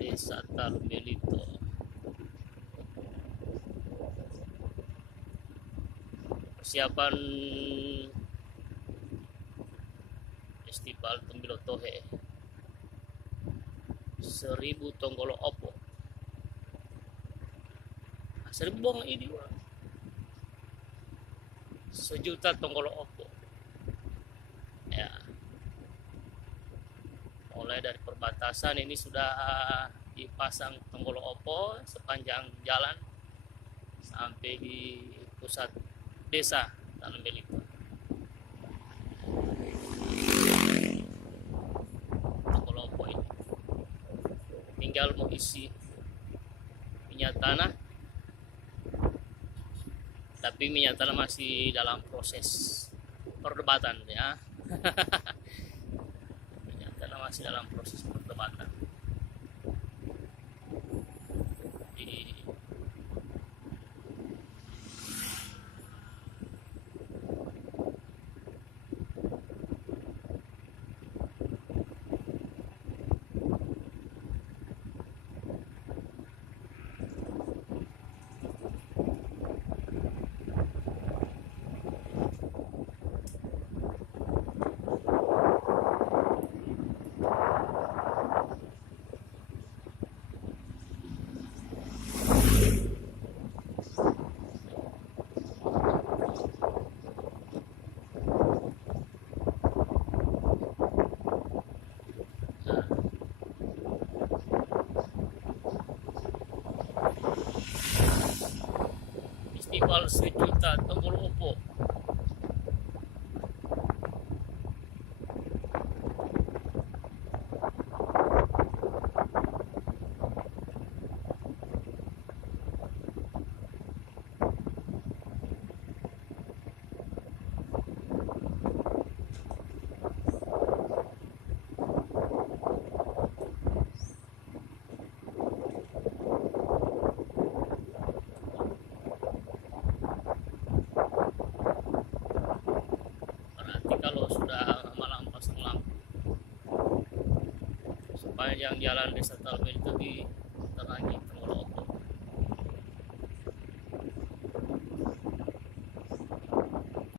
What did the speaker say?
Desa Talmelito. Persiapan Festival Tumbilo Tohe 1000 tonggolo opo. 1000 bong ini 1 juta tonggolo opo ya. Mulai dari perbatasan ini sudah dipasang tonggolo opo sepanjang jalan sampai di pusat desa Talmelito. Tonggolo opo ini tinggal mau isi minyak tanah, tapi minyak tanah masih dalam proses perdebatan ya. Minyak tanah masih dalam proses perdebatan. Di Festival 1 juta tonggolo opo. Berarti kalau sudah malam pasang lampu sepanjang jalan desa Talmelito diterangi